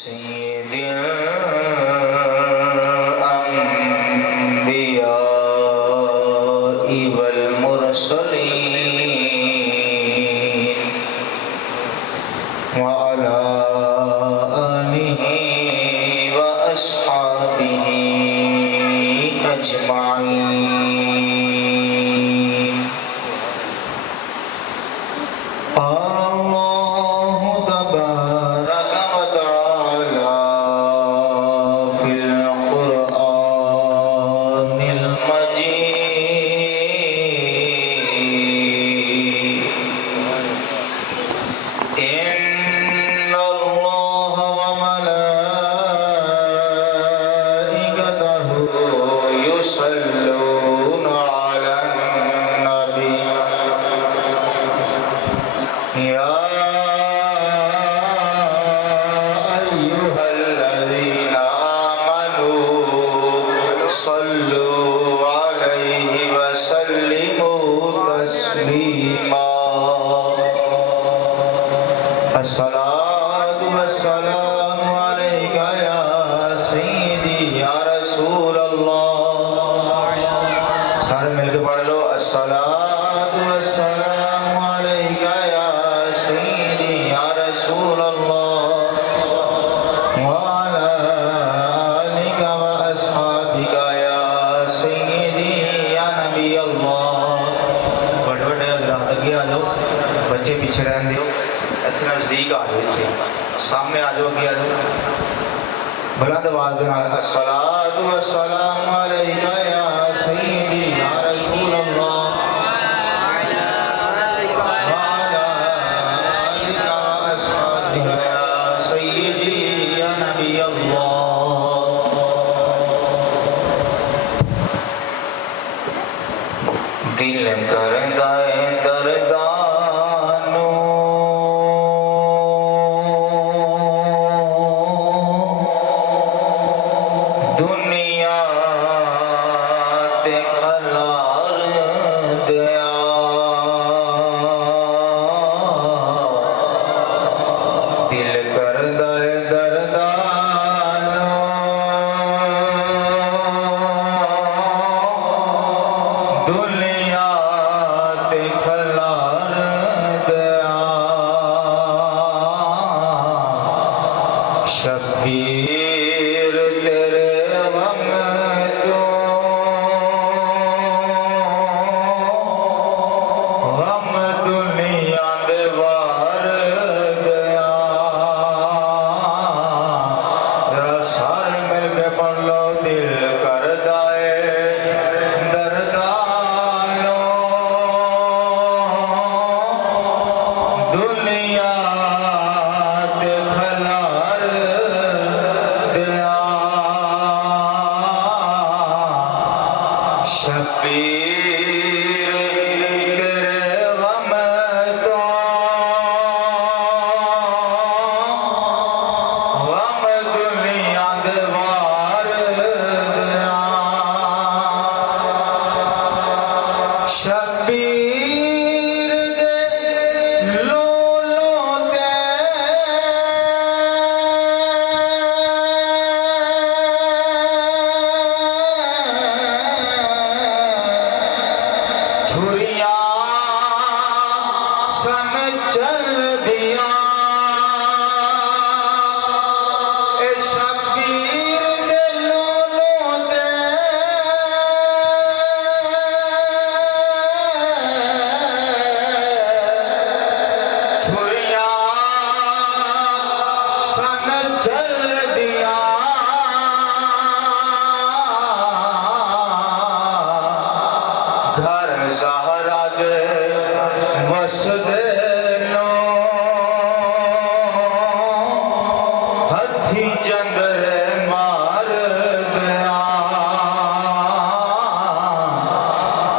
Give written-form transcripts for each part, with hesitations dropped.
سيد الأنبياء والمرسلين وعلى آله وأصحابه أجمعين. قال الله تبارك وتعالى في القرآن المجيد: إن الله وملائكته يصلون على النبي يا أيها الذين آمنوا صلوا عليه وسلموا تسليما. الصلاة والسلام عليك يا سيدي يا رسول اللہ. سارے مل کے پڑھ لو: الصلاة والسلام عليك يا سيدي يا رسول اللہ وعلى آلك وأصحابك يا سيدي يا نبي اللہ. بڑے بڑے حضرات اگے آ جاؤ، بچے پیچھے رہن دیو. اتنا نزدیک آ جاؤ، سامنے آ جاؤ، اگے آ جاؤ. بلند آواز کے نال: الصلاۃ والسلام علیک یا سیدی یا رسول اللہ وعلی آلک واصحابک یا سیدی یا نبی اللہ. دل کردا ہے دردانو دنیا تے کھلار دیا. دل کردا ہے دردانو دنیا تے کھلار دیا. شبیر تیرے غم تو غم دنیا دے وار دیا. ذرا سارے مل کے پڑھ لو: دل کردا ہے دردانو دنیا تے کھلار دیا. شبیر تیرے غم تو غم دنیا دے وار دیا. شبیر دے لولو تے چھریاں سن چل دیا. اے شبیر دے لولو تے چھریاں سن چل دیا. گھر زہرا دے وسدے نو ہتھی چندر مار دیا.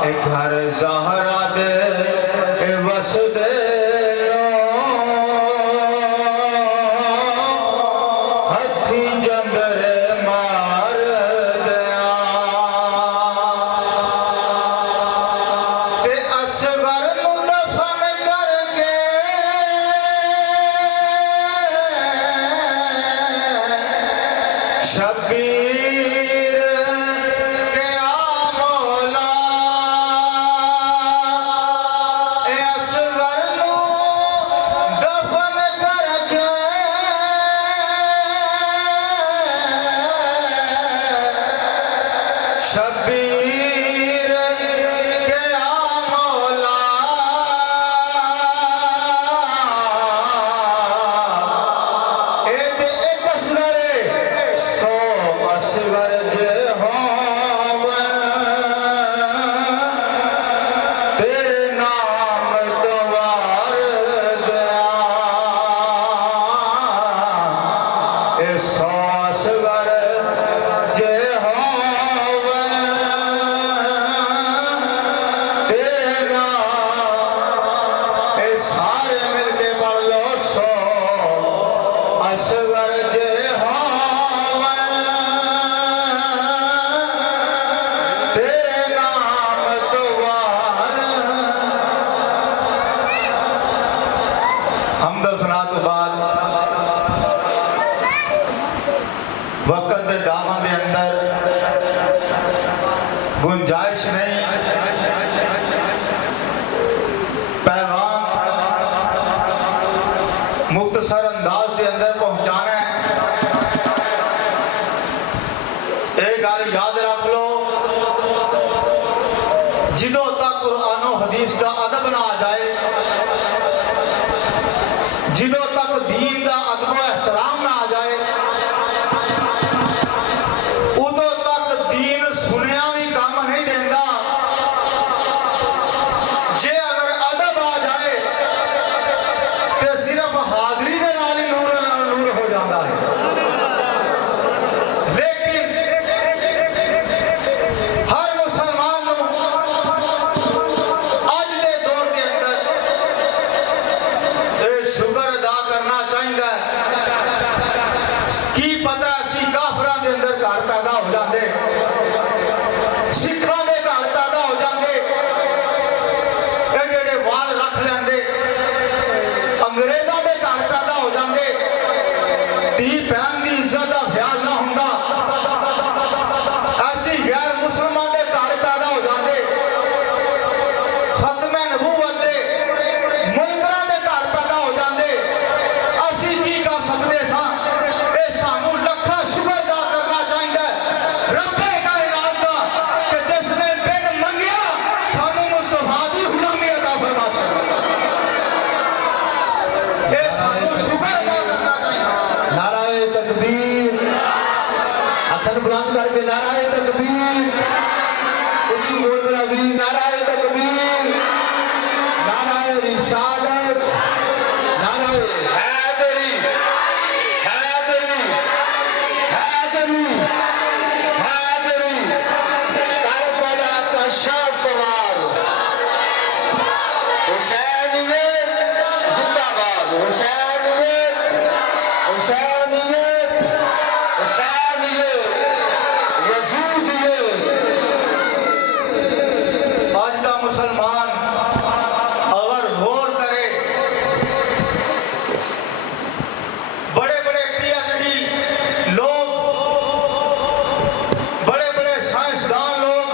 اے گھر زہرا دے وسدے نو ہتھی چندر مار دیا. تے اصغر نو دفن کر کے شبیر کے مولا اے اصغر نو دفن کر کے شبیر کے مولا اے تے ایک اصغر سو اصغر جے ہووے تیرے نام دوار دیا اے سو اصغر جے ہووے تیرے نام اے سارے مل کے پڑھ لو سو اصغر جے ہووے تیرے نام دوار حمد و ثنا تو بعد وقت دے دامن دے اندر گنجائش نہیں پیغام مختصر انداز دے اندر پہنچانا ہے ایک گل یاد رکھ لو جدوں تک قرآن و حدیث دا ادب نہ آ جائے جدوں تک دین دا ادب و احترام نہ آ جائے ادوں تک دین سنیا بھی کام نہیں دینا جے اگر ادب آ جائے تو صرف حاضری دے نال ہی نور ہو جاتا ہے لیکن ہر مسلمان نو اج دے دور کے اندر اے شکر ادا کرنا چاہیے کی پتہ اسی کافراں دے اندر گھر پیدا ہو جاندے سکھاں دے گھر پیدا ہو جاندے ایڈے ایڈے وال رکھ لیندے انگریزاں دے گھر پیدا ہو جاندے دھی بہن دی عزت دا خیال نہ ہوندا ایسی غیر مسلمان دے گھر پیدا ہو جاندے ختم نبوت دے ملکراں دے گھر پیدا ہو جاندے اسی کی کر سکتے ساں اے سانو لکھا شکر ادا کرنا چاہیے رب کائنات دا کہ جس نے بن منگیا سانو مصطفیٰ دی غلامی عطا فرما چاہیے اے سانو شکر ادا کرنا چاہیے نعرہ تکبیر ہاتھ بلند کر کے نعرہ تکبیر اچھی بول کر بھی نعرہ تکبیر نعرہ رسالت نعرہ حیدری حیدری حیدری حیدری کربلا کا شاہ سوار حسینیت زندہ باد حسینیت حسینیت حسینیت یزیدیت آج کا مسلمان اگر غور کرے بڑے بڑے پی ایچ ڈی لوگ بڑے بڑے سائنسدان لوگ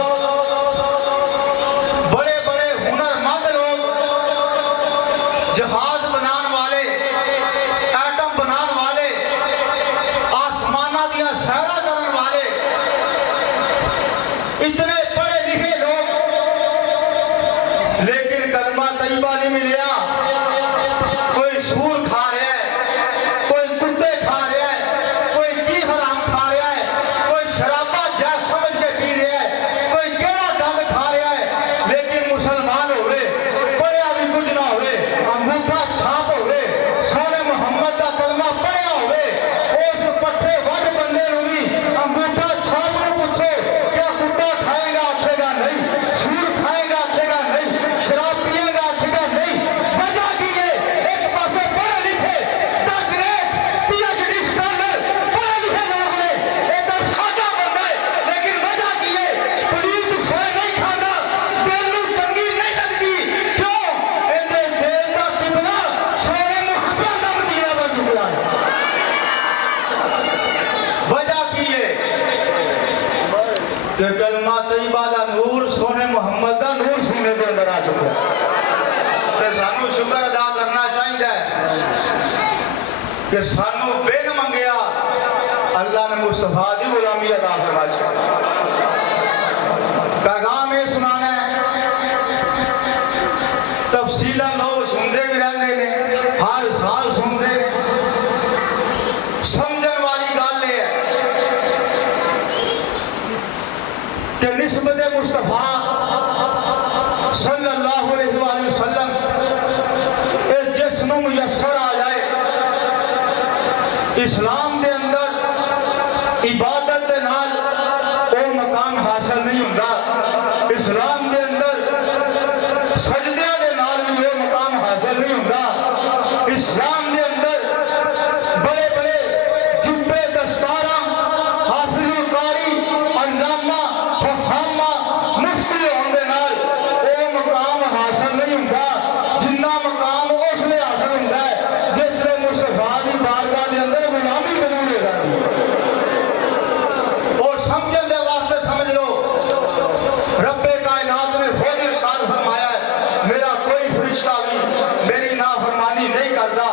بڑے بڑے ہنرمند لوگ جہاز بنان والے ایٹم بنان والے آسمانہ دیا سیرہ کرن والے اتنے پڑھے لکھے لوگ لیکن کلمہ طیبہ نہیں ملیا کوئی سور کھا رہا ہے کوئی کتے کھا رہا ہے کوئی کی حرام کھا رہا ہے کوئی شرابہ جائز سمجھ کے پی رہا ہے کوئی کیڑا گند کھا رہا ہے لیکن مسلمان ہوئے پڑھیا بھی کچھ نہ ہوئے انگوٹھا چھاپ ہوئے سونے محمد کا کلمہ پڑھیا ہوئے اس پٹھے وڈ بندے نو بھی انگوٹھا چھاپ نو پوچھو کیا کتا کھائے گا کہ کلمہ طیبہ دا نور سونے محمد دا نور سینے دے اندر آ چکا تے سانو شکر ادا کرنا چاہیے کہ سانو بن منگیا اللہ نے مصطفیٰ دی غلامی عطا فرما چکا پیغام یہ سنانا ہے تفصیلہ لوگ سنتے بھی رہتے ہیں ہر سال سنتے سمجھن والی گل یہ ہے کہ نسبت مصطفیٰ صلی اللہ علیہ وآلہ وسلم جس نو میسر آ جائے اسلام دے اندر عبادت دے نال وہ مقام حاصل نہیں ہوتا اسلام دے اندر سجدے دے نال بھی وہ مقام حاصل نہیں ہوتا اسلام دے اندر بڑے بڑے جبے دستاراں حافظ القاری علامہ فہامہ مفتی ہون دے نال وہ مقام حاصل نہیں ہوتا جنہ مقام اس لیے حاصل ہوتا ہے جس نے مصطفیٰ دی بارگاہ دے اندر غلامی قبول ہو جاتی اور سمجھن دے واسطے سمجھ لو رب کائنات نے خود ارشاد فرمایا ہے میرا کوئی فرشتہ بھی میری نافرمانی نہیں کرتا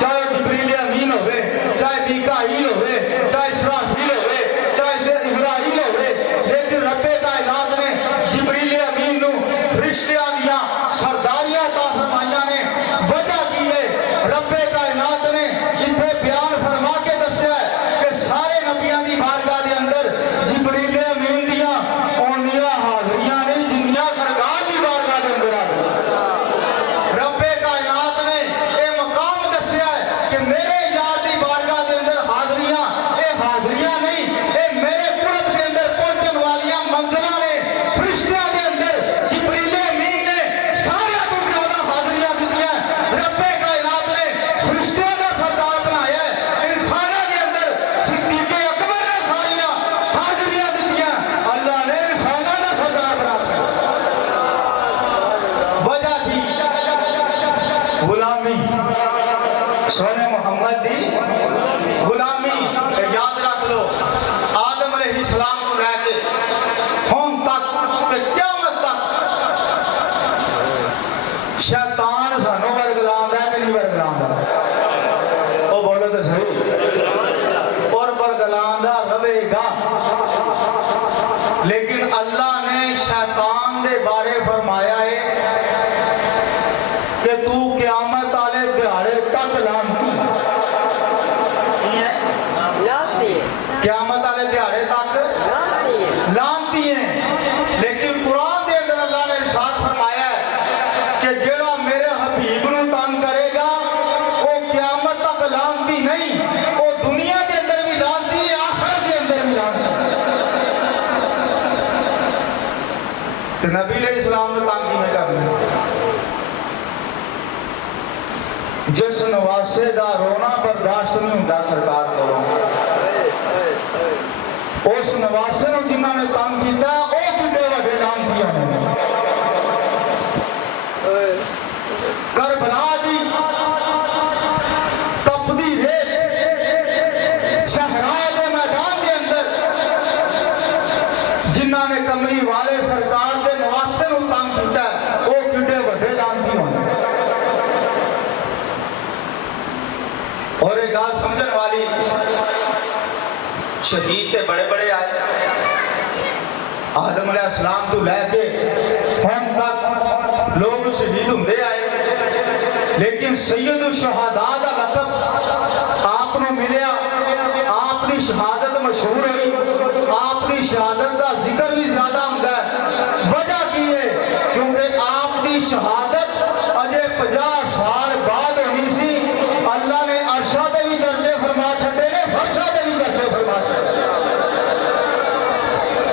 چاہے جبریل امین ہوئے چاہے میکائیل ہوئے چاہے اسرافیل ہوئے چاہے اسرائیل ہوئے لیکن رب کائنات نے جبریل امین نو فرشتیاں دیا سرداریاں عطا فرمائیاں نے وجہ کی ہے رب کائنات نے اتنے بیان فرما کے دسیا ہے کہ سارے نبیاں دی بارگاہ دے اندر جبریل امین دیا اونیاں حاضریاں نہیں جنیاں سرکار دی بارگاہ دے اندر آ گئی رب کائنات نے اے مقام دسیا ہے کہ میرے یار دی بارگاہ دے اندر حاضریاں اے حاضریاں نہیں اے میرے قرب دے اندر پہنچن والیاں منزلاں نے فرشتیاں دے اندر جبریل امین نے سارے تو زیادہ حاضریاں دتیاں رب کائنات نے فرشتیاں دا سردار بنایا ہے انساناں دے اندر صدیق اکبر نے ساریاں حاضریاں دتیاں اللہ نے انساناں دا سردار بنا چھڑیا وجہ کی غلامی سونے محمد دی غلامی یاد رکھ لو آدم علیہ السلام کو لے کے ہم تک تے قیامت تک شیطان سانو ورگلاؤندا ہے کہ نہیں ورگلاؤندا او بولو تے صحیح اور ورگلاؤندا رہے گا لیکن اللہ نے شیطان دے بارے فرمایا ہے کہ تو قیامت والے دیہاڑے تک لعنتی قیامت والے دیہاڑے تک لعنتی ہیں لیکن قرآن دے اندر اللہ نے ارشاد فرمایا ہے کہ جڑا میرے حبیب نو تنگ کرے گا وہ قیامت تک لعنتی نہیں وہ دنیا کے اندر بھی لعنتی ہے آخرت کے اندر بھی لعنتی تو نبی علیہ السلام نے تنگ کی میں کرنا جس نواسے دا رونا برداشت نہیں ہوتا سرکار کو اس نواسے نو جنہاں نے تنگ کیتا او کڈے وڈے لعنتی ہونے کربلا دی تپدی ریت صحرا دے میدان دے اندر جنہاں نے کملی والے سرکار دے نواسے نو تنگ کیتا او کڈے وڈے لعنتی ہونے اور ایک گال سمجھن والی شہید تے بڑے بڑے آئے آدم علیہ السلام تو لے کے ہم تک لوگ شہید ہوندے آئے لیکن سید الشہداء دا لقب آپ نے ملیا آپ کی شہادت مشہور ہوئی آپ کی شہادت دا ذکر بھی زیادہ ہوتا ہے وجہ کی ہے کیونکہ آپ کی شہادت اجے 50 سال بعد ہونی سی اللہ نے عرشہ دے بھی چرچے فرما چھٹے نے فرشہ دے بھی چرچے فرما چھٹے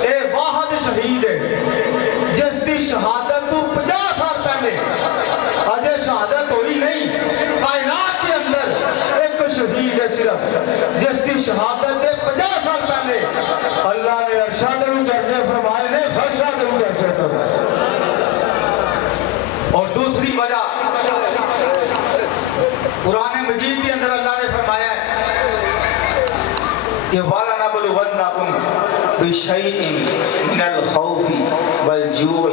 اے واحد شہید ہے جس دی شہادت تو 50 سال پہلے اجے شہادت ہوئی نہیں کائنات کے اندر ایک شہید ہے صرف جس دی شہادت دے 50 سال پہلے اللہ نے عرشہ دے بھی چرچے فرمائے نے فرشہ دے بھی چرچے فرمائے اور دوسری وجہ قرآن مجید کے اندر اللہ نے فرمایا ہے کہ وَلَنَبْلُوَنَّكُمْ بشيء من الخوف والجوع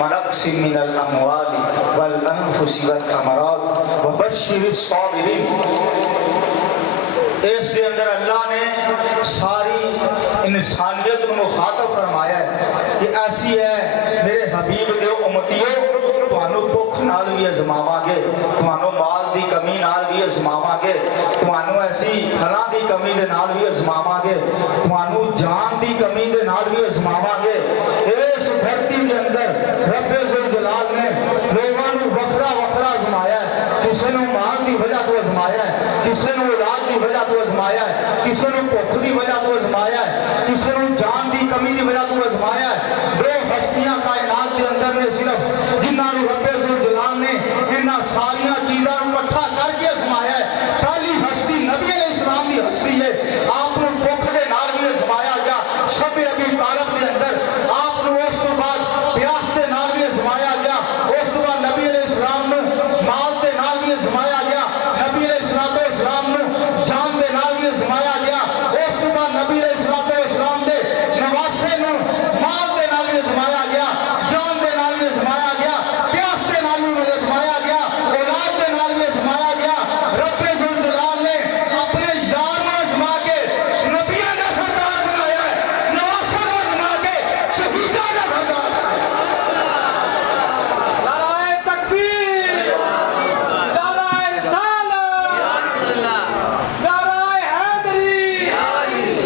ونقص من الأموال والأنفس والثمرات وبشر الصابرين. اس کے اندر اللہ نے ساری انسانیت کو مخاطب فرمایا ہے کہ ایسی ہے میرے حبیب دے امتیو تانوں بھوک نال بھی ازماواں گے, تانوں مال دی کمی نال بھی ازماواں گے, تانوں ایسی پھلاں دی کمی دے نال بھی ازماواں گے, تانوں جان دی کمی دے نال بھی ازماواں گے. اس دھرتی دے اندر رب ذوالجلال نے لوگاں نوں وکھرا وکھرا ازمایا ہے. کسے نوں مال دی وجہ تو ازمایا ہے, کسے نوں اولاد دی وجہ تو ازمایا ہے, کسے نوں بھوک دی وجہ تو ازمایا ہے, کسے نوں جان دی کمی دی وجہ تو ازمایا ہے. دو ہستیاں کائنات کے اندر نے صرف جنہاں نوں رب ذوالجلال نے انہاں ساریاں چیزاں نوں اکٹھا کر کے ازمایا ہے. پہلی ہستی نبی علیہ السلام دی ہستی ہے, آپ نوں بھوک دے نال بھی ازمایا گیا. شب ابی طالب دے اندر آپ نوں اس تو بعد پیاس دے نال بھی ازمایا گیا. اس تو بعد نبی علیہ السلام نوں مال دے نال بھی ازمایا گیا. نبی علیہ السلام نوں جان دے نال بھی ازمایا گیا. اس تو بعد نبی علیہ السلام دے نواسے نوں مال دے نال بھی ازمایا گیا, جان دے نال بھی ازمایا گیا, پیاس دے نال بھی ازمایا گیا, اولاد دے نال بھی ازمایا گیا. رب ذوالجلال نے اپنے یار نوں ازما کے نبیاں دا سردار بنایا ہے, نواسے نوں ازما کے شہیداں دا سردار بنایا ہے. نعرہ تکبیر، نعرہ رسالت، نعرہ حیدری،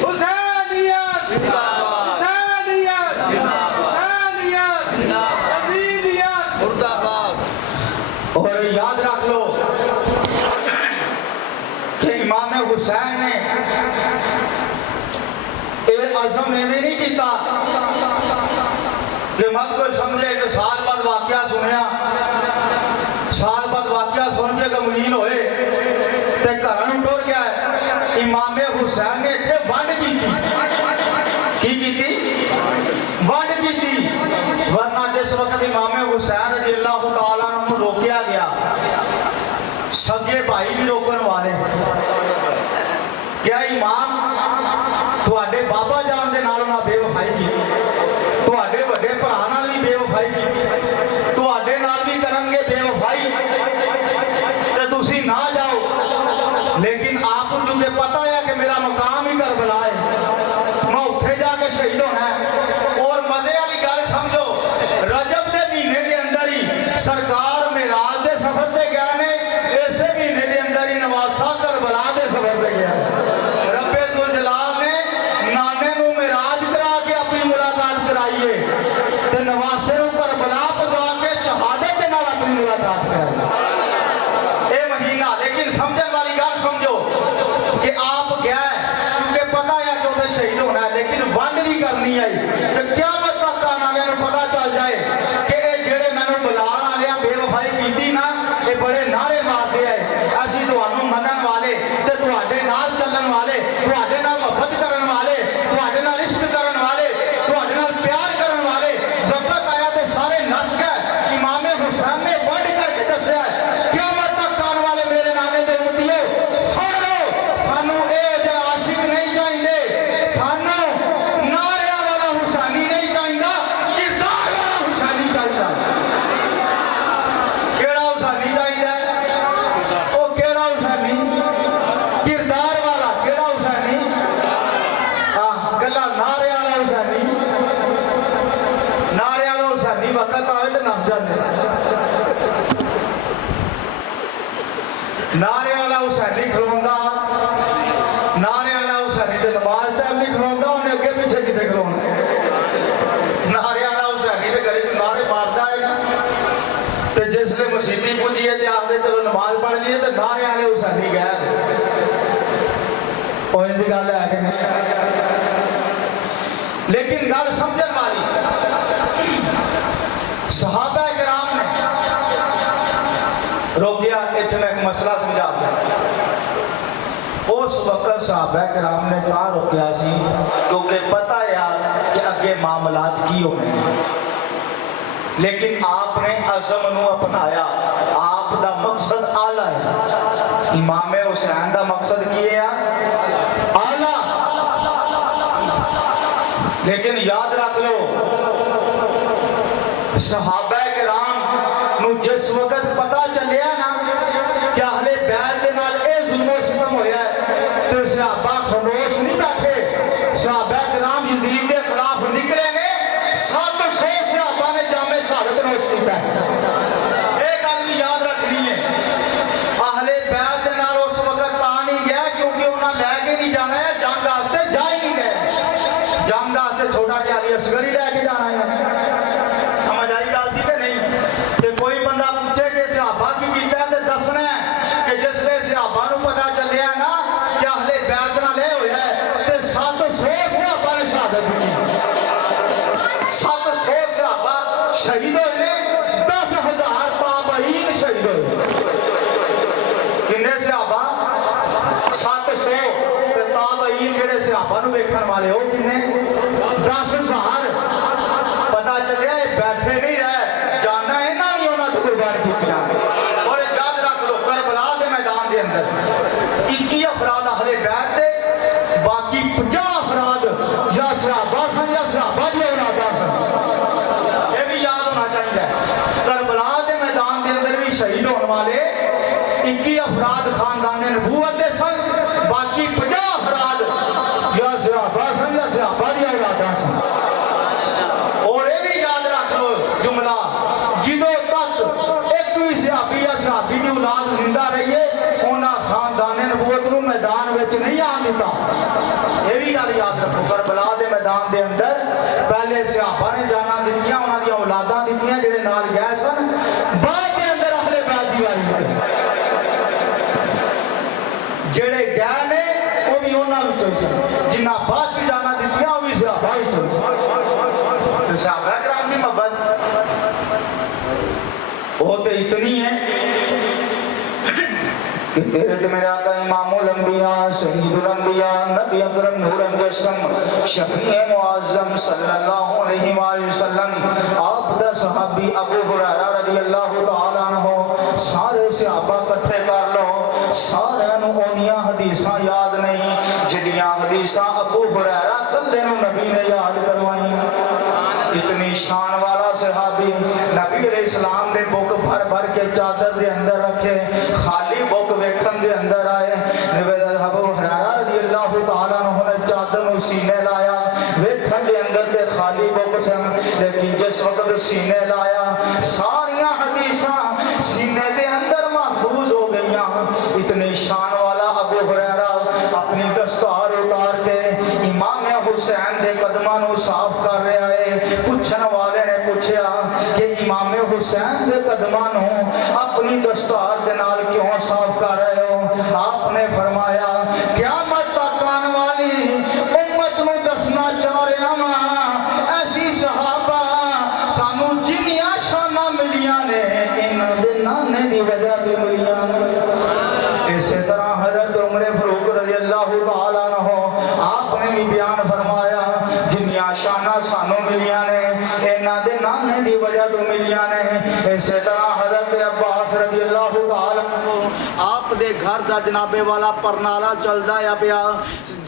حسینیت، حسینیت، حسینیت، یزیدیت. اور یاد رکھ لو کہ امام حسین نے یہ عزم ایویں نہیں کیتا کہ مت کوئی سمجھے کہ سال بعد واقعہ سنیا, سال بعد واقعہ سن کے غمگین ہوئے تے گھراں نوں ٹر گیا ہے. امام حسین نے اتنے ونڈ کیتی. کی کیتی؟ ونڈ کیتی. ورنہ جس وقت امام حسین رضی اللہ تعالیٰ عنہ نوں روکیا گیا, سگے بھائی بھی روکن والے, کیا امام تواڈے بابا جان دے نال انہاں بے وفائی کیتی, تواڈے وڈے بھرا نال بھی بے وفائی کیتی, تواڈے نال بھی کرن گے بے وفائی تے تسی نہ جاؤ. لیکن آپ کو چونکہ پتہ ہے کہ میرا مقام ہی کربلا ہے, میں اتھے جا کے شہید ہونا ہے. اور مزے والی گل سمجھو, رجب دے مہینے دے اندر ہی سرکار معراج دے سفر تے گئے نے, اسے مہینے دے اندر ہی نواسا کربلا دے سفر تے گیا. رب ذوالجلال نے نانے نوں معراج کرا کے اپنی ملاقات کرائیے تے نواسے نوں کربلا پہنچا کے شہادت دے نال اپنی ملاقات کرائی. اے مہینہ لیکن سمجھن والی گل سمجھو کہ آپ گئے کیونکہ پتہ ہے کہ ادھر شہید ہونا ہے, لیکن ونڈ بھی کرنی آئی کہ قیامت تک آنے والے نوں پتہ چل جائے کہ اے جڑے مینوں بلان والے بے وفائی کیتی نا, یہ بڑے نعرے مارتے ہیں اسی تہانوں منن والے تے تہاڈے نال چلن والے, تہاڈے نال محبت کرن والے, تہاڈے نال عشق کرن والے, تہاڈے نال پیار کرن والے. وقت آیا تے سارے نس گئے. امام حسین نے ونڈ کر کے دسیا ہے قیامت تک آنے والے میرے نانے دے امتیو سن لو, سانوں اے جے عاشق نہیں چاہیے, سانوں نعرے والا حسینی نہیں چاہیے, کردار والا حسینی چاہیے. کیڑا حسینی چاہیے؟ او کیڑا حسینی؟ کردار والا. کیڑا حسینی؟ گلا نعرے والا حسینی. نعرے والا حسینی وقت آئے تو نس جانے. نعرے والا حسینی کھلوندا, نعرے والا حسینی تے نماز ٹائم نہیں کھلوندا, انہیں اگے پیچھے کتے کھلونا. نعرے والا حسینی تے گلی چ نعرے ماردا ہے نا, تے جس لے مسیتی پوچھیے تے آخدے چلو نماز پڑھ لیے تے نعرے والے حسینی گئے. او اندی گل ہے کہ نہیں؟ لیکن گل سمجھن والی, صحابہ کرام نے روکیا. اتنے میں ایک مسئلہ سمجھا دیا. اس وقت صحابہ کرام نے کہاں روکیا سی کیونکہ پتہ ہے کہ اگے معاملات کی ہونے ہیں. لیکن آپ نے عزم نو اپنایا. آپ دا مقصد اعلیٰ ہے. امام حسین دا مقصد کی ہے اعلیٰ. لیکن یاد رکھ لو صحابہ کرام نو جس وقت پتا چلیا نا کہ اہل بیت دے نال اے ظلم و ستم ہویا ہے تو صحابہ خاموش نہیں بیٹھے. صحابہ کرام یزید کے خلاف نکلے نے 700 صحابہ نے جامع شہادت نوش کیتا ہے. ایک گل بھی یاد رکھنی ہے اہل بیت دے نال اس وقت آ نہیں گیا کیونکہ انہاں لے کے نہیں جانا ہے جنگ واسطے جا ہی نہیں گئے. جنگ واسطے چھوٹا جہا علی اصغر ہی لے کے جانا ہے. سمجھ آئی گل جی کہ نہیں؟ کہ کوئی بندہ پوچھے کہ صحابہ کی کیتا ہے تو دسنا ہے کہ جس لئے صحابہ نو پتا چلیا ہے نا کہ اہل بیت نال اے ہویا ہے تے 700 صحابہ نے شہادت دی. 700 صحابہ شہید ہوئے نے 10,000 تابعین شہید ہوئے. کنے صحابہ 700 تے تابعین جڑے صحابہ نو ویکھن والے ہو کنے 10,000. پتا چلیا ہے بیٹھے نہیں رہے جانا ہے نا نہیں ہونا تو قربان کیتیاں. اور یاد رکھ لو کربلا دے میدان دے اندر 21 افراد اہل بیت دے باقی 50 افراد یا صحابہ سن یا صحابہ دی اولاداں سن. یہ بھی یاد ہونا چاہیے. کربلا دے میدان دے اندر بھی شہید ہونے والے 21 افراد خاندان نبوت دے سن باقی 50 افراد یا صحابہ سن یا صحابہ دی اولاداں سن. اور یہ بھی یاد رکھ لو جملہ جدوں تک ایک بھی صحابی یا صحابی کی اولاد زندہ رہی ہے انہاں خاندان نبوت نو میدان وچ نہیں آن دیتا. یہ بھی گل یاد رکھو کربلا دے میدان دے اندر پہلے صحابہ نے جانا دتیاں انہاں دی اولاداں دتیاں جڑے نال گئے سن. بعد دے اندر اہل بیت دی واری ہوئی جڑے گئے نے وہ بھی انہاں وچوں سن جنہاں بعد وچ جانا دتیاں وہ بھی صحابہ وچوں سن. صحابہ کرام کی محبت وہ تو اتنی ہے کہ تیرے تو میرے آقا امام الانبیاء سید الانبیاء نبی اکرم نور مجسم شفیع معظم صلی اللہ علیہ وآلہ وسلم آپ دا صحابی ابو ہریرہ رضی اللہ تعالیٰ عنہ سارے صحابہ کٹھے کر لو سارے نو اونیاں حدیثاں یاد نہیں جڑیاں حدیثاں ابو ہریرہ کلے نو نبی نے یاد کروائیں. اتنی شان والا صحابی نبی علیہ السلام نے بک بھر بھر کے چادر دے اندر رکھے خالی بک ویکھن دے اندر آئے. ابو ہریرہ رضی اللہ تعالیٰ عنہ نے چادر نو سینے لایا ویکھن دے اندر تے خالی بک سن لیکن جس وقت سینے لایا ساریاں حدیثاں سینے دے اندر محفوظ ہو گئیاں. اتنی شان والا ابو ہریرہ اپنی دستار اتار کے امام حسین دے قدماں نو صاف کر رہا ہے. پوچھن والے نے پوچھیا کہ امام حسین دے قدماں نو اپنی دستار دے نال کیوں صاف کر رہے ہو؟ آپ نے فرمایا قیامت تک آنے والی امت نو دسنا چاہ رہا ہاں ایسی صحابہ سانو جنیاں شاناں ملیاں نے انہاں دے نانے دی وجہ تے ملیاں نے. اسی طرح حضرت عمر فاروق رضی اللہ تعالیٰ عنہ آپ نے بھی بیان فرمایا جنیاں شاناں سانو ملیاں نے انہاں دے نانے دی وجہ تو ملیاں نے. اسی طرح حضرت عباس رضی اللہ تعالیٰ عنہ آپ دے گھر دا جناب والا پرنالا چلدا ہے پیا.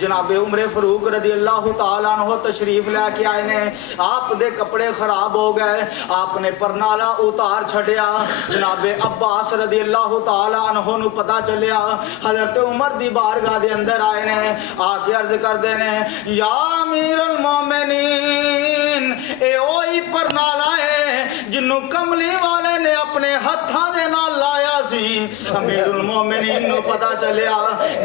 جناب عمر فاروق رضی اللہ تعالیٰ عنہ تشریف لے کے آئے نے آپ دے کپڑے خراب ہو گئے آپ نے پرنالا اتار چھڑیا. جناب عباس رضی اللہ تعالیٰ عنہ نو پتا چلیا حضرت عمر دی بارگاہ دے اندر آئے نے آ کے عرض کر دے نے یا امیر المومنین اے اوہی پرنالا ہے جنوں کملی والے نے اپنے ہتھاں دے نال لایا سی. امیر المومنین نو پتا چلیا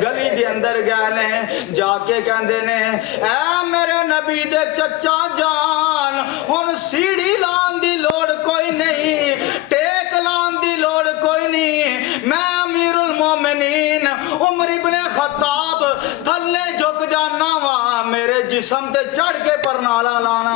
گلی دے اندر گئے نے جا کے کہندے نے اے میرے نبی دے چچا جان ہن سیڑھی لان دی لوڑ کوئی نہیں ٹیک لان دی لوڑ کوئی نہیں میں امیر المومنین عمر ابن خطاب تھلے جھک جانا وا میرے جسم تے چڑھ کے پرنالا لانا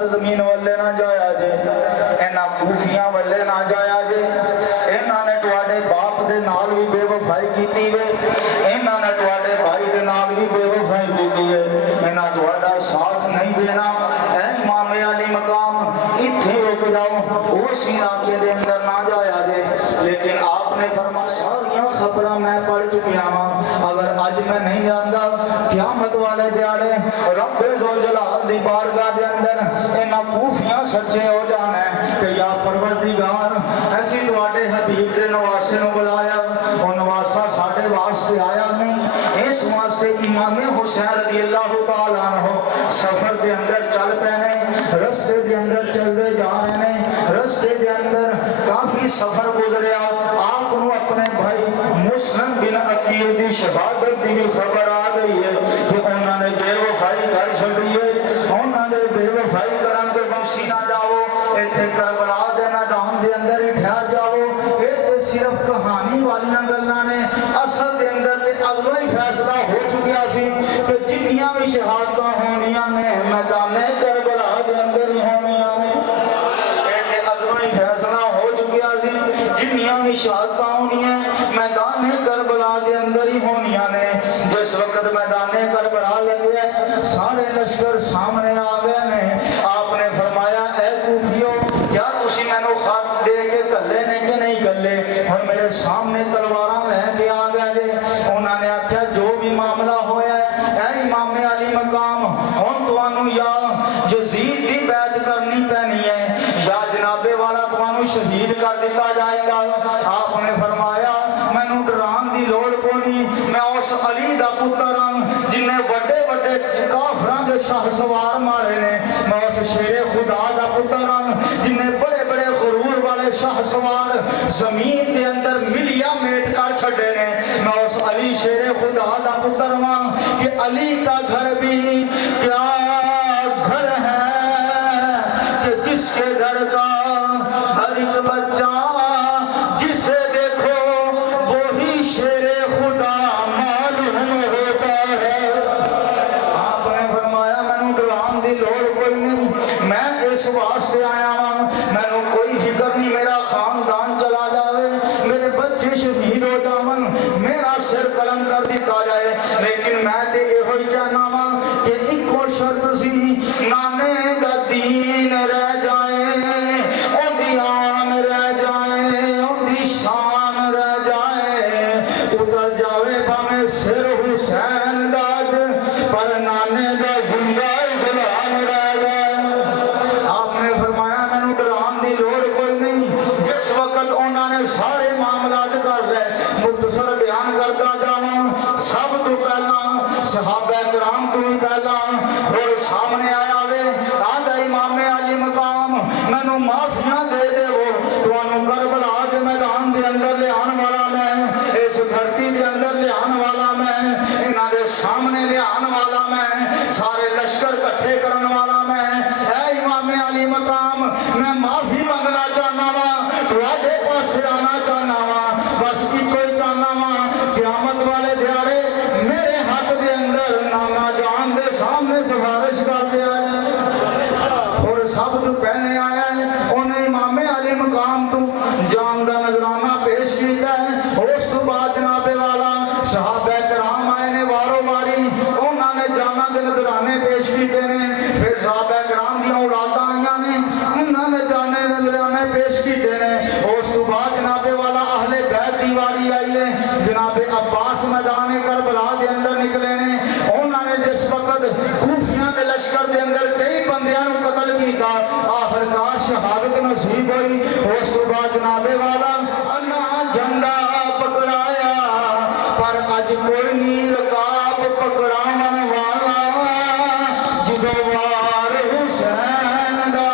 سرزمین والے نہ جایا جے انہاں کوفیاں والے نہ جایا جے انہاں نے تواڈے باپ دے نال بھی بے وفائی کیتی وے انہاں نے تواڈے بھائی دے نال بھی بے وفائی کیتی ہے انہاں تواڈا ساتھ نہیں دینا اے امام علی مقام اتھے رک جاؤ اس علاقے دے اندر نہ جایا جے لیکن آپ نے فرمایا ساریاں خبراں میں پڑھ چکیا ہاں اگر اج میں نہیں جاندا قیامت والے دیاڑے رب ذوالجلال دی بارگاہ دے اندر انہاں کوفیاں سچے ہو جانا ہے کہ یا پروردگار ایسی تواڈے حبیب دے نواسے نو بلایا او نواسا ساڈے واسطے آیا نہیں اس واسطے امام حسین رضی اللہ تعالی عنہ سفر دے اندر چل پے نے رستے دے اندر چلدے جا رہے نے رستے دے اندر کافی سفر گزریا آپ کو اپنے بھائی مسلم بن عقیل دی شہادت دی خبر آ گئی ہے کہ انہوں نے بے وفائی کر چھڑی ہے انہوں نے بے وفائی کرن کے بخشی نہ جاؤ ایتھے کربلا دے میدان دے اندر ہی ٹھہر جاؤ اے تے صرف کہانی والیاں گلاں نے اصل دے اندر تے اگلو ہی فیصلہ ہو چکیا سی کہ جنیاں بھی شہادتاں ہونیاں نے میدان کربلا دے اندر ہی ہونیاں نے اے تے اگلو ہی فیصلہ ہو چکیا سی جنیاں بھی شہادتاں ہونیاں میدان کربلا دے اندر ہی ہونیاں نے جس وقت میدان کربلا لگے سارے لشکر سامنے آ گئے نے آپ نے فرمایا اے کوفیو کیا تسی مینوں خط دے کے گلے نے کہ نہیں گلے اور میرے سامنے تلواراں لے کے آ گئے جے انہوں نے آخیا جو بھی معاملہ ہویا ہے اے امام علی مقام ہن تانوں یا یزید دی بیعت کرنی پینی ہے یا جناب والا تانوں شہید کر دیتا جائے گا آپ نے فرمایا مینوں ڈران دی لوڑ کوئی میں اس علی دا پتر ہاں جن نے بڑے بڑے کافراں دے شاہ سوار مارے نے میں اس شیر خدا دا پتر ہاں جن نے بڑے بڑے غرور والے شاہ سوار زمین دے اندر ملیا میٹ کر چھڑے نے میں اس علی شیر خدا دا پتر ہاں کہ علی کا گھر بھی کیا گھر ہے کہ جس کے گھر کا ہر ایک بچہ جسے دیکھو وہی شیر خدا معلوم ہوتا ہے آپ نے فرمایا میں ڈران دی لوڑ کوئی نہیں میں اس واسطے آیا ہوں میں کوئی فکر نہیں میرا خاندان چلا جاوے میرے بچے شہید ہو جاون میرا سر قلم کر دیتا جائے لیکن میں تے یہ ہوئی چاہنا ہوں کہ ایک شرط سی نانے دا دین رہ جائے اون دی آن رہ جائے اون دی شان رہ جائے اتر جاوے بھاویں سر حسین داد پر نانے دا زندہ اسلام رہ جائے آپ نے فرمایا میں ڈران دی لوڑ کوئی نہیں جس وقت انہوں نے سارے معاملات کر لے مختصر بیان کرتا جاؤں سب تو پہلا صحابہ کرام تو بھی پہلا اور سامنے آیا وے آدھا امام علی مقام میں معافیاں دے دے وہ تو انہوں کربلا دے میدان دے اندر لے آن والا میں اس دھرتی دے اندر لے آن والا میں انہاں دے سامنے لے آن والا میں سارے لشکر کٹھے کرن والا میں اے امام علی مقام میں معافی منگنا چاہنا وا تواڈے پاسے آنا چاہنا وا بس کوئی چاہنا وا قیامت والے دیاڑے میرے حق دے اندر نانا جان دے سامنے سفارش کر دیا جائے اور سب تو پہلے آیا ہے انہیں امام علی مقام تو جان دا نذرانہ پیش کیتا ہے اس تو بعد جناب والا صحابہ کرام آئے نے وارو واری انہوں نے جانا دے نذرانے پیش کیتے ہیں پھر صحابہ کرام دی اولاداں آئیاں نے انہوں نے جانے نذرانے پیش کیتے ہیں اس تو بعد جناب والا اہل بیت دی واری آئی ہے جناب عباس میدان کربلا دے اندر نکلے نے انہوں نے جس وقت کوفیاں دے لشکر دے اندر کئی بندیاں نو قتل کیتا آخرکار شہادت نصیب ہوئی اس تو بعد جناب والا اللہ جھنڈا پکڑایا پر اج کوئی نہیں رکاب پکڑاون والا جدو وار حسین دا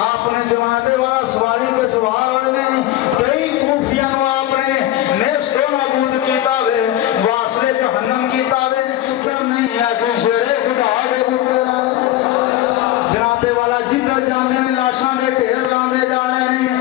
آپ نے جناب والا سواری کے سوار ہوئے نے کئی کوفیاں نو آپ نے نیست و نابود کیتا وے واسطے جہنم کیتا وے کیا نہیں ایسے شیر خدا دے پتر جناب والا جدھر جانے لاشاں دے ڈھیر لاندے جا رہے ہیں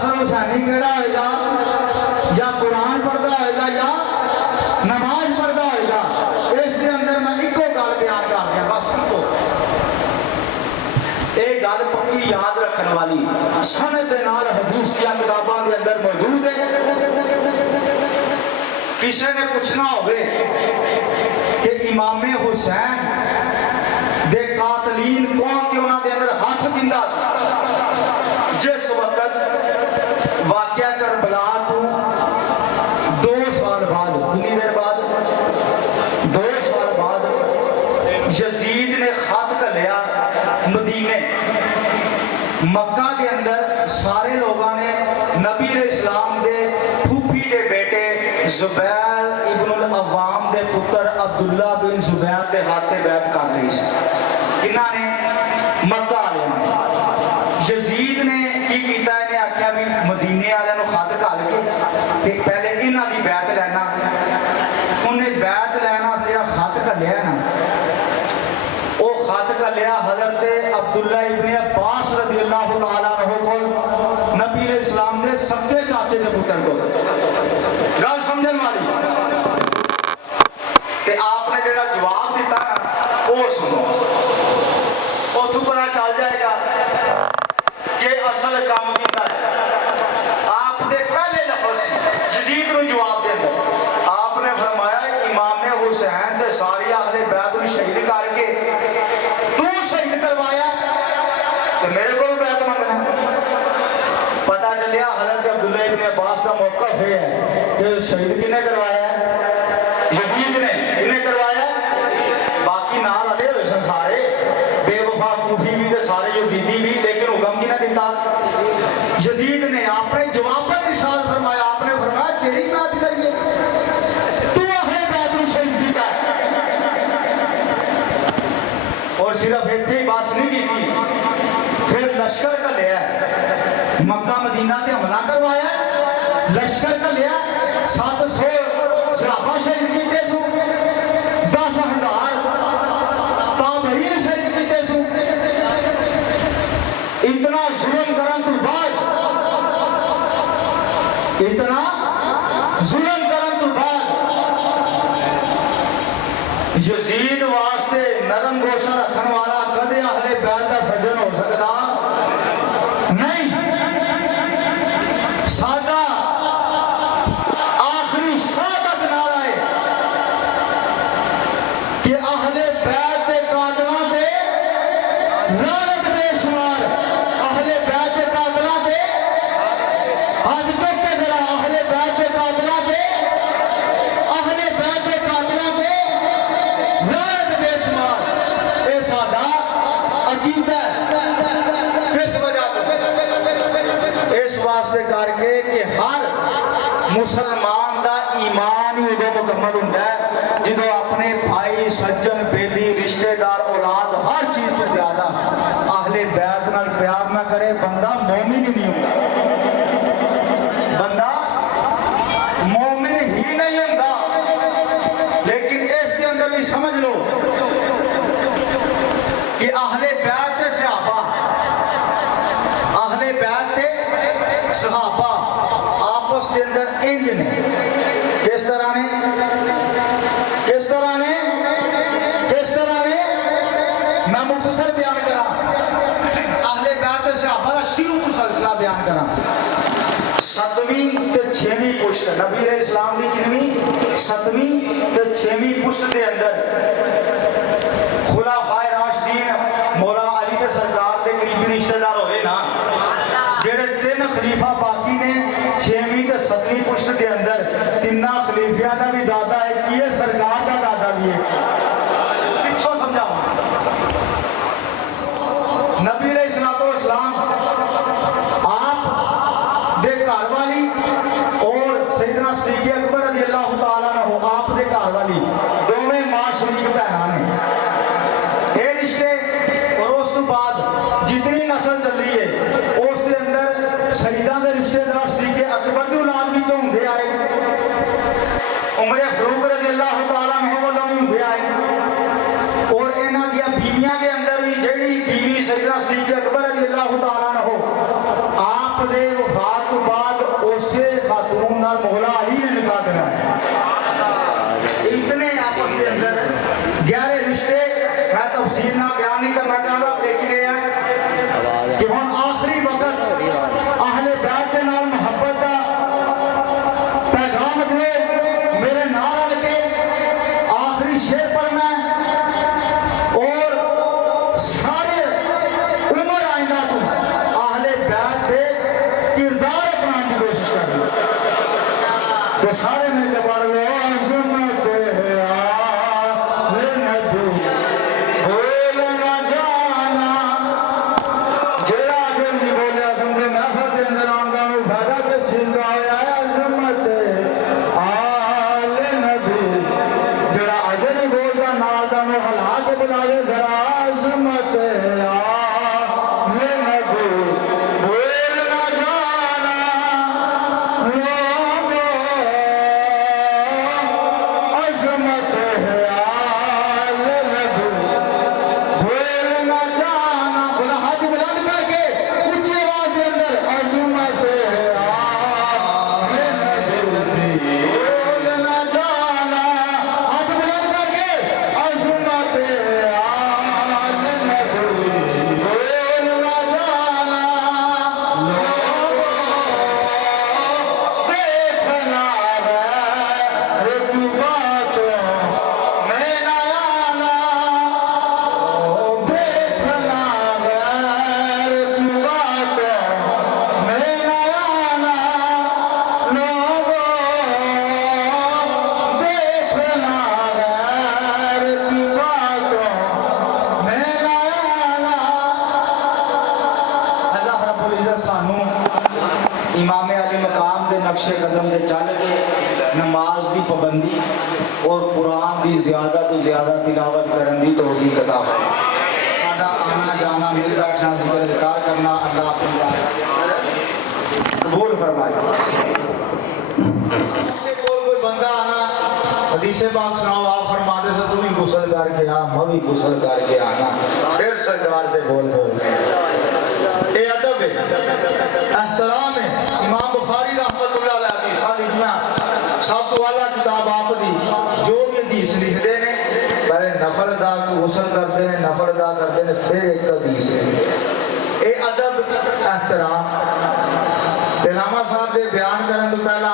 حسن حسینی کہڑا ہوئے گا یا قرآن پڑھتا ہوئے گا یا نماز پڑھتا ہوئے گا اس کے اندر میں ایکو گل بیان کر دیا بس ایکو ایک گل پکی یاد رکھنے والی سند دے نال حدیث دیا کتاباں دے اندر موجود ہے کسی نے پوچھنا ہوئے کہ امام حسین دے قاتلین کون کے انہاں دے اندر ہاتھ گندا سی جس وقت واقعہ کربلا تو 2 سال بعد کتنی دیر بعد 2 سال بعد یزید نے خط کلیا مدینے مکہ کے اندر سارے لوگوں نے نبی علیہ السلام دے پھوپھی دے بیٹے زبیر ابن العوام دے پتر عبداللہ بن زبیر دے ہاتھے بیعت کر رہی سی کنہ نے مکہ والے نے یزید نے کی کیتا ہے نے آکھیا بھی مدینے والے نو خط کھال کے کہ پہلے انہاں دی بیعت لینا انہیں بیعت لینا جڑا خط کھلیا ہے نا وہ خط کھلیا حضرت عبداللہ ابن عباس رضی اللہ تعالیٰ عنہ کو نبی علیہ السلام دے سکے چاچے دے پتر کو گل سمجھن والی تے آپ نے جڑا جواب دیتا نا وہ سنو اتوں پتا چل جائے گا کہ اصل کام کیتا ہے آپ دے پہلے لفظ جدید نو جواب دے اندر آپ نے فرمایا امام حسین تے ساری اہل بیت نو شہید کر کے تو شہید کروایا تے میرے کو بیعت منگنا پتا چلیا حضرت عبداللہ ابن عباس کا موقف ہے کہ شہید کنے کروایا ہے یزید نے کنے کروایا باقی نال والے ہوئے سن سارے بے وفا کوفی بھی تے سارے یزیدی بھی لیکن حکم کنے دیتا یزید نے آپ نے جواب پر ارشاد فرمایا آپ نے فرمایا تیری بات کریے تو اہل بیت نو شہید کیتا ہے اور صرف اتنے ہی بات نہیں کی تھی پھر لشکر کا لیا ہے مکہ مدینہ تے حملہ کروایا لشکر کا لیا 700 صحابہ شہید کیتے سو 10,000 تابعین شہید کیتے سو اتنا ظلم کرن تو بعد اتنا ظلم کرن تو بعد یزید واسطے نرم گوشہ رکھن والا کدے اہل بیت دا سجن ہو سکتا نہیں ساڈا آخری ساہ تک نعرہ ہے کہ اہل بیت دے قاتلاں تے لعنت بے شمار اہل بیت دے قاتلاں تے ہاتھ چک کے ذرا اہل بیت دے قاتلاں تے اہل بیت دے قاتلاں تے لعنت بے شمار اے ساڈا عقیدہ ہے کس وجہ سے اس واسطے کر کے کہ ہر مسلمان دا ایمان ہی ادو مکمل ہوتا ہے جدو اپنے بھائی سجن بیلی رشتہ دار اولاد ہر چیز تو زیادہ اہل بیت نال پیار نہ کرے بندہ مومن ہی نہیں ہوتا بندہ مومن ہی نہیں ہوتا لیکن اس کے اندر بھی سمجھ لو کہ اہل بیت تے صحابہ اہل بیت تے صحابہ آپس کے اندر انج نے کس طرح نے کس طرح نے کس طرح نے میں مختصر بیان کرا اہل بیت تے صحابہ دا شروع تو سلسلہ بیان کرا 7ویں تے 6ویں پشت نبی علیہ السلام دی کنویں 7ویں تے 6ویں پشت دے اندر خلفائے راشدین مولا علی کے سرکار دے قریبی رشتہ دار ہوئے نا جڑے 3 خلیفہ باقی نے 6ویں تے 7ویں پشت دے اندر 3 خلیفیاں دا بھی دادا ہے کیے سرکار دا دادا بھی ہے پچھو سمجھاؤں نبی علیہ السلام آپ دے گھر والی اور سیدنا صدیق اکبر رضی اللہ تعالیٰ عنہ آپ دے گھر والی دونوں ماں شریک بہنان ہیں یہ رشتے اور اس تو بعد جتنی نسل چلی ہے اس دے اندر سیدہ دے رشتے دار صدیق اکبر دی اولاد بھی ہوندے آئے عمر فاروق رضی اللہ تعالیٰ عنہ والوں بھی ہوندے آئے اور انہاں دی بیویاں دے اندر بھی جڑی بیوی سیدنا صدیق اکبر رضی اللہ تعالیٰ عنہ آپ دے وفات تو تو سارے مل کے پڑھ لو عظمت آل نبی بول نہ جانا جڑا دل نہیں بولیا سمجھے محفل دے اندر آندا نو فائدہ کس چیز دا ہویا ہے عظمت آل نبی جڑا اجر نہیں بولدا نال دا نو ہلا کے بلاوے ذرا عظمت آل نبی بول نہ جانا لوگو عظمت آل نبی بول نہ جانا بلا ہاتھ بلند کر کے اونچی آواز کے اندر عظمت آل نبی بول نہ جانا ہاتھ بلند کر کے عظمت آل نبی بول نہ جانا لوگو دیکھنا ہے کی باتوں میں نہ آنا دیکھنا غیر کی باتوں میں نہ آنا لوگو دیکھنا غیر کی باتوں میں نہ آنا اللہ رب العزت سانو امام علی مقام دے نقش قدم دے چل کے نماز دی پابندی اور قرآن دی زیادہ تو زیادہ تلاوت کرن دی توفیق عطا فرمائے ساڈا آنا جانا مل بیٹھنا ذکر اذکار کرنا اللہ اپنی قبول فرمائے کوئی بندہ آنا حدیث پاک سناؤ آپ فرما دے تو تم ہی غسل کر کے آ میں بھی غسل کر کے آنا پھر سرکار دے بول رہے ہیں اے ادب ہے احترام ہے امام بخاری رحمت اللہ علیہ حدیثاں لکھیاں سب تو والا کتاب آپ دی جو بھی حدیث لکھتے ہیں پہلے نفل ادا غسل کرتے ہیں نفل ادا کرتے ہیں پھر ایک حدیث لکھتے اے ادب احترام علامہ صاحب دے بیان کرنے تو پہلا